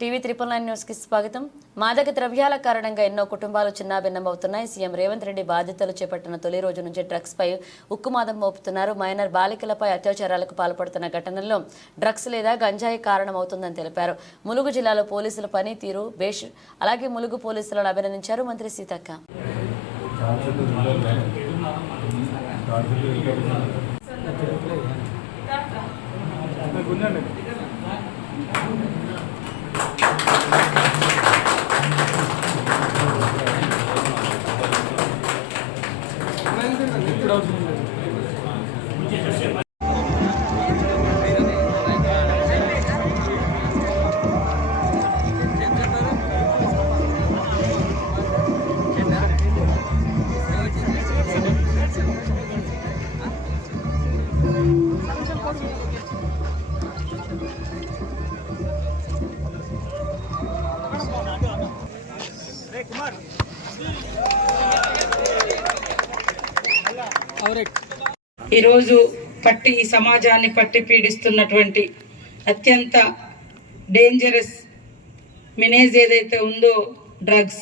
TV 999 news కి స్వాగతం. మాదక ద్రవ్యాల కారణంగా ఎన్నో కుటుంబాలు చిన్నాభిన్నమవుతున్నాయి. సీఎం రేవంత్ రెడ్డి బాధ్యతలు చేపట్టిన తొలి రోజు నుంచి డ్రగ్స్ పై ఉక్కుమాదం మోపుతున్నారు. మైనర్ బాలికలపై అత్యాచారాలకు పాల్పడుతున్న ఘటనల్లో డ్రగ్స్ లేదా గంజాయి కారణమవుతుందని తెలిపారు. ములుగు జిల్లాలో పోలీసుల పనితీరు బేష్ అలాగే ములుగు పోలీసులను అభినందించారు మంత్రి సీతక్క. ఈరోజు ఈ సమాజాన్ని పట్టి పీడిస్తున్నటువంటి అత్యంత డేంజరస్ మినేజ్ ఏదైతే ఉందో డ్రగ్స్,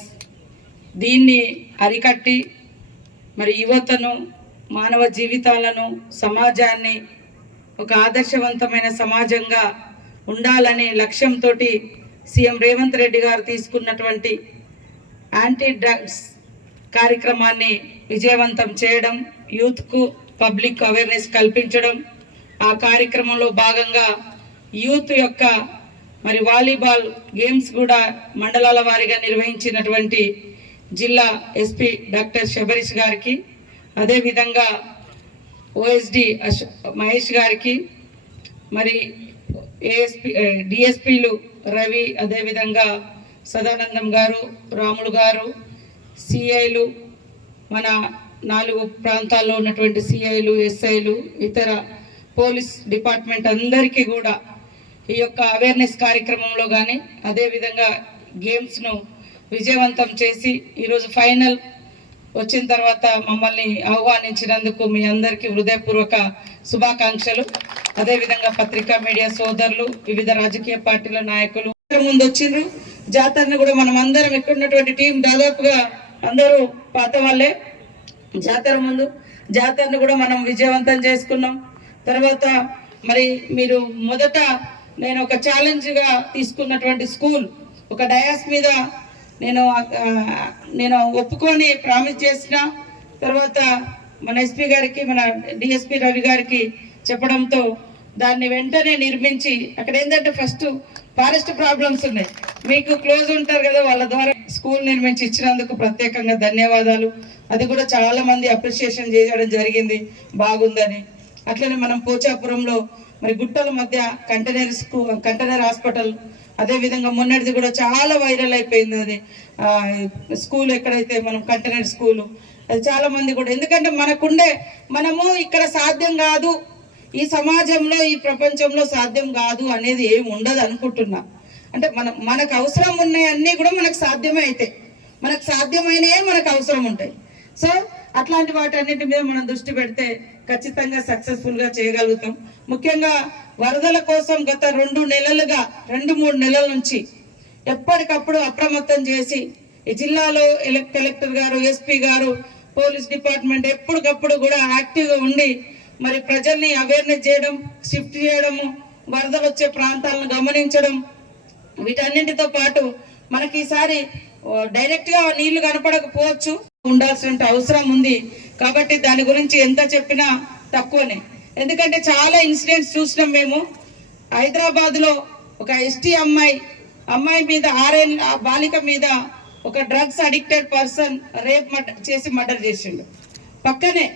దీన్ని అరికట్టి మరి యువతను, మానవ జీవితాలను, సమాజాన్ని ఒక ఆదర్శవంతమైన సమాజంగా ఉండాలనే లక్ష్యంతో సీఎం రేవంత్ రెడ్డి గారు తీసుకున్నటువంటి యాంటీ డ్రగ్స్ కార్యక్రమాన్ని విజయవంతం చేయడం, యూత్కు పబ్లిక్ అవేర్నెస్ కల్పించడం, ఆ కార్యక్రమంలో భాగంగా యూత్ యొక్క మరి వాలీబాల్ గేమ్స్ కూడా మండలాల వారీగా నిర్వహించినటువంటి జిల్లా ఎస్పీ డాక్టర్ శబరీష్ గారికి, అదేవిధంగా ఓఎస్డి మహేష్ గారికి, మరి డిఎస్పీలు రవి, అదేవిధంగా సదానందం గారు, రాములు గారు, సిఐలు, మన 4 ప్రాంతాల్లో ఉన్నటువంటి సిఐలు, ఎస్ఐలు, ఇతర పోలీస్ డిపార్ట్మెంట్ అందరికీ కూడా ఈ యొక్క అవేర్నెస్ కార్యక్రమంలో కానీ అదేవిధంగా గేమ్స్ను విజయవంతం చేసి ఈరోజు ఫైనల్ వచ్చిన తర్వాత మమ్మల్ని ఆహ్వానించినందుకు మీ అందరికీ హృదయపూర్వక శుభాకాంక్షలు. అదేవిధంగా పత్రికా మీడియా సోదరులు, వివిధ రాజకీయ పార్టీల నాయకులు ముందు వచ్చిండ్రు. జాతరను కూడా మనం అందరం ఎక్కడున్నటువంటి టీం దాదాపుగా అందరూ పాత వాళ్ళే. జాతరను కూడా మనం విజయవంతం చేసుకున్నాం. తర్వాత మరి మీరు మొదట నేను ఒక ఛాలెంజ్గా తీసుకున్నటువంటి స్కూల్, ఒక డయాస్ మీద నేను ఒప్పుకొని ప్రామిస్ చేసిన తర్వాత మన ఎస్పీ గారికి, మన డిఎస్పీ రవి గారికి చెప్పడంతో దాన్ని వెంటనే నిర్మించి, అక్కడ ఏంటంటే ఫస్ట్ ఫారెస్ట్ ప్రాబ్లమ్స్ ఉన్నాయి, మీకు క్లోజ్ ఉంటారు కదా, వాళ్ళ ద్వారా స్కూల్ నిర్మించి ఇచ్చినందుకు ప్రత్యేకంగా ధన్యవాదాలు. అది కూడా చాలా మంది అప్రిషియేషన్ చేయడం జరిగింది, బాగుందని. అట్లనే మనం పోచాపురంలో మరి గుట్టల మధ్య కంటైనర్ హాస్పిటల్, అదేవిధంగా మొన్నటిది కూడా చాలా వైరల్ అయిపోయింది అది స్కూల్, ఎక్కడైతే మనం కంటైనర్ స్కూలు, అది చాలా మంది కూడా, ఎందుకంటే మనము ఇక్కడ సాధ్యం కాదు, ఈ సమాజంలో ఈ ప్రపంచంలో సాధ్యం కాదు అనేది ఏమి ఉండదు అనుకుంటున్నా. అంటే మనకు అవసరం ఉన్నాయి అన్నీ కూడా మనకు సాధ్యమే అయితే, మనకు సాధ్యమైనవే మనకు అవసరం ఉంటాయి. సో అట్లాంటి వాటన్నిటి మీద మనం దృష్టి పెడితే ఖచ్చితంగా సక్సెస్ఫుల్గా చేయగలుగుతాం. ముఖ్యంగా వరదల కోసం గత 2-3 నెలల నుంచి ఎప్పటికప్పుడు అప్రమత్తం చేసి ఈ జిల్లాలో కలెక్టర్ గారు, ఎస్పీ గారు, పోలీస్ డిపార్ట్మెంట్ ఎప్పటికప్పుడు కూడా యాక్టివ్గా ఉండి మరి ప్రజల్ని అవేర్నెస్ చేయడం, షిఫ్ట్ చేయడము, వరదలు వచ్చే ప్రాంతాలను గమనించడం, వీటన్నింటితో పాటు మనకి ఈసారి డైరెక్ట్ గా నీళ్లు కనపడకపోవచ్చు, ఉండాల్సిన అవసరం ఉంది. కాబట్టి దాని గురించి ఎంత చెప్పినా తక్కువనే. ఎందుకంటే చాలా ఇన్సిడెంట్స్ చూసినాం మేము. హైదరాబాద్ లో ఒక ఎస్టీ అమ్మాయి మీద, 6 ఏళ్ళ బాలిక మీద ఒక డ్రగ్స్ అడిక్టెడ్ పర్సన్ రేప్ చేసి మర్డర్ చేసిండు. పక్కనే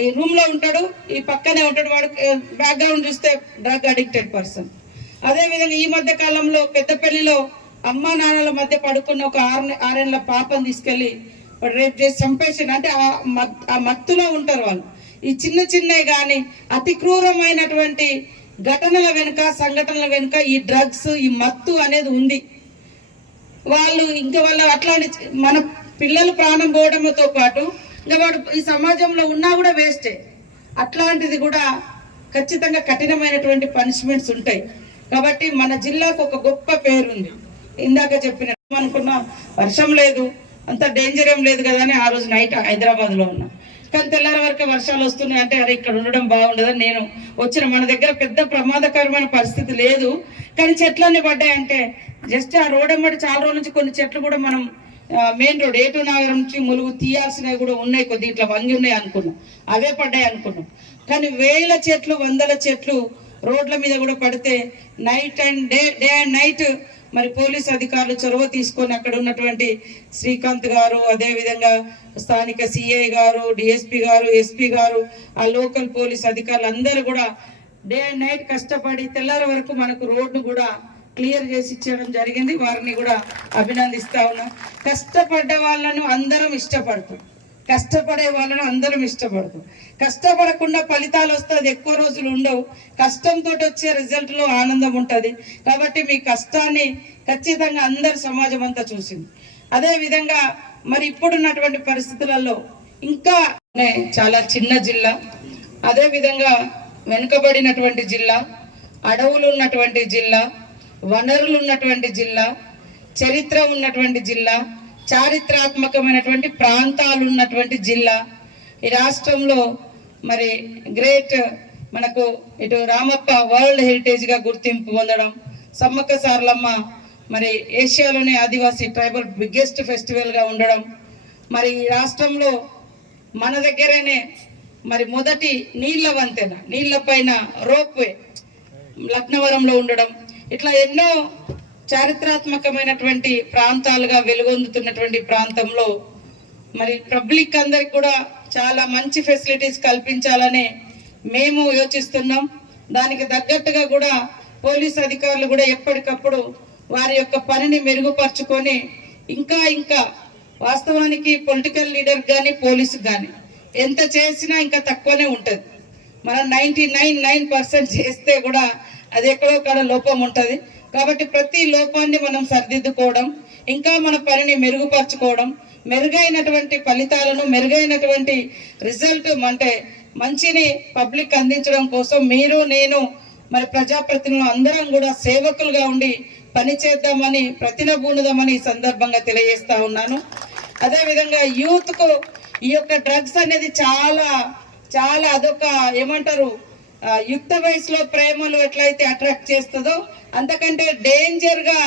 ఈ రూమ్ లో ఉంటాడు, ఈ పక్కనే ఉంటాడు, వాడు బ్యాక్గ్రౌండ్ చూస్తే డ్రగ్ అడిక్టెడ్ పర్సన్. అదేవిధంగా ఈ మధ్య కాలంలో పెద్దపల్లిలో అమ్మా నాన్నల మధ్య పడుకున్న ఒక 6 ఏళ్ళ పాపను తీసుకెళ్లి రేప్ చేసి చంపేసిండు. అంటే ఆ మత్తులో ఉంటారు వాళ్ళు. ఈ చిన్నవి కానీ అతి క్రూరమైనటువంటి ఘటనల వెనుక, సంఘటనల వెనుక ఈ డ్రగ్స్, ఈ మత్తు అనేది ఉంది. వాళ్ళు అట్లాంటి మన పిల్లలు ప్రాణం పోవడంతో పాటు ఇంకా వాడు ఈ సమాజంలో ఉన్నా కూడా వేస్టే. అట్లాంటిది కూడా ఖచ్చితంగా కఠినమైనటువంటి పనిష్మెంట్స్ ఉంటాయి. కాబట్టి మన జిల్లాకు ఒక గొప్ప పేరు ఉంది. ఇందాక చెప్పిన అనుకున్నా వర్షం లేదు, అంత డేంజర్ ఏం లేదు కదా అని ఆ రోజు నైట్ హైదరాబాద్లో ఉన్నా. కానీ తెల్లారి వరకు వర్షాలు వస్తున్నాయి అంటే అరే ఇక్కడ ఉండడం బాగుండదని నేను వచ్చిన. మన దగ్గర పెద్ద ప్రమాదకరమైన పరిస్థితి లేదు, కానీ చెట్లన్నీ పడ్డాయంటే జస్ట్ ఆ రోడ్ అమ్మటి చాలా రోజుల నుంచి కొన్ని చెట్లు కూడా మనం మెయిన్ రోడ్ ఏటూ నగరం నుంచి ములుగు తీయాల్సినవి కూడా ఉన్నాయి, కొద్ది ఇట్లా వంగి ఉన్నాయి అనుకున్నాం, అవే పడ్డాయి అనుకున్నాం. కానీ వేల చెట్లు, వందల చెట్లు రోడ్ల మీద కూడా పడితే night and day and night మరి పోలీస్ అధికారులు చొరవ తీసుకొని అక్కడ ఉన్నటువంటి శ్రీకాంత్ గారు, అదేవిధంగా స్థానిక సిఐ గారు, డిఎస్పీ గారు, ఎస్పీ గారు, ఆ లోకల్ పోలీస్ అధికారులు అందరూ కూడా డే అండ్ నైట్ కష్టపడి తెల్లారి వరకు మనకు రోడ్డు కూడా క్లియర్ చేసి ఇచ్చడం జరిగింది. వారిని కూడా అభినందిస్తా ఉన్నాం. కష్టపడ్డ వాళ్ళను అందరం ఇష్టపడతాం, కష్టపడే వాళ్ళను అందరం ఇష్టపడతాం. కష్టపడకుండా ఫలితాలు వస్తే అది ఎక్కువ రోజులు ఉండవు, కష్టంతో వచ్చే రిజల్ట్ లో ఆనందం ఉంటుంది. కాబట్టి మీ కష్టాన్ని ఖచ్చితంగా అందరు సమాజం అంతా చూసింది. అదే విధంగా మరి ఇప్పుడున్నటువంటి పరిస్థితులలో ఇంకా చాలా చిన్న జిల్లా, అదే విధంగా వెనుకబడినటువంటి జిల్లా, అడవులు ఉన్నటువంటి జిల్లా, వనరులు ఉన్నటువంటి జిల్లా, చరిత్ర ఉన్నటువంటి జిల్లా, చారిత్రాత్మకమైనటువంటి ప్రాంతాలు ఉన్నటువంటి జిల్లా. ఈ రాష్ట్రంలో మరి గ్రేట్ మనకు ఇటు రామప్ప వరల్డ్ హెరిటేజ్ గా గుర్తింపు పొందడం, సమ్మక్క సారలమ్మ మరి ఏషియాలోనే ఆదివాసీ ట్రైబల్ బిగ్గెస్ట్ ఫెస్టివల్ గా ఉండడం, మరి ఈ రాష్ట్రంలో మన దగ్గరనే మరి మొదటి నీళ్ల వంతెన, నీళ్ల పైన రోప్వే లక్నవరంలో ఉండడం, ఇట్లా ఎన్నో చారిత్రాత్మకమైనటువంటి ప్రాంతాలుగా వెలుగొందుతున్నటువంటి ప్రాంతంలో మరి పబ్లిక్ అందరికి కూడా చాలా మంచి ఫెసిలిటీస్ కల్పించాలని మేము యోచిస్తున్నాం. దానికి తగ్గట్టుగా కూడా పోలీస్ అధికారులు కూడా ఎప్పటికప్పుడు వారి యొక్క పనిని మెరుగుపరుచుకొని ఇంకా ఇంకా వాస్తవానికి పొలిటికల్ లీడర్ కానీ పోలీసు కానీ ఎంత చేసినా ఇంకా తక్కువనే ఉంటుంది. మనం 99% చేస్తే కూడా అది ఎక్కడో కాడ లోపం ఉంటుంది. కాబట్టి ప్రతి లోపాన్ని మనం సరిదిద్దుకోవడం, ఇంకా మన పనిని మెరుగుపరచుకోవడం, మెరుగైనటువంటి ఫలితాలను, మెరుగైనటువంటి రిజల్ట్ అంటే మంచిని పబ్లిక్ అందించడం కోసం మీరు నేను మరి ప్రజాప్రతినిధులు అందరం కూడా సేవకులుగా ఉండి పనిచేద్దామని ప్రతినబూనుదామని ఈ సందర్భంగా తెలియజేస్తా ఉన్నాను. అదేవిధంగా యూత్ కు ఈ యొక్క డ్రగ్స్ అనేది చాలా చాలా అదొక ఏమంటారు యుక్త వయసులో ప్రేమలు ఎట్లయితే అట్రాక్ట్ చేస్తుందో అంతకంటే డేంజర్ గా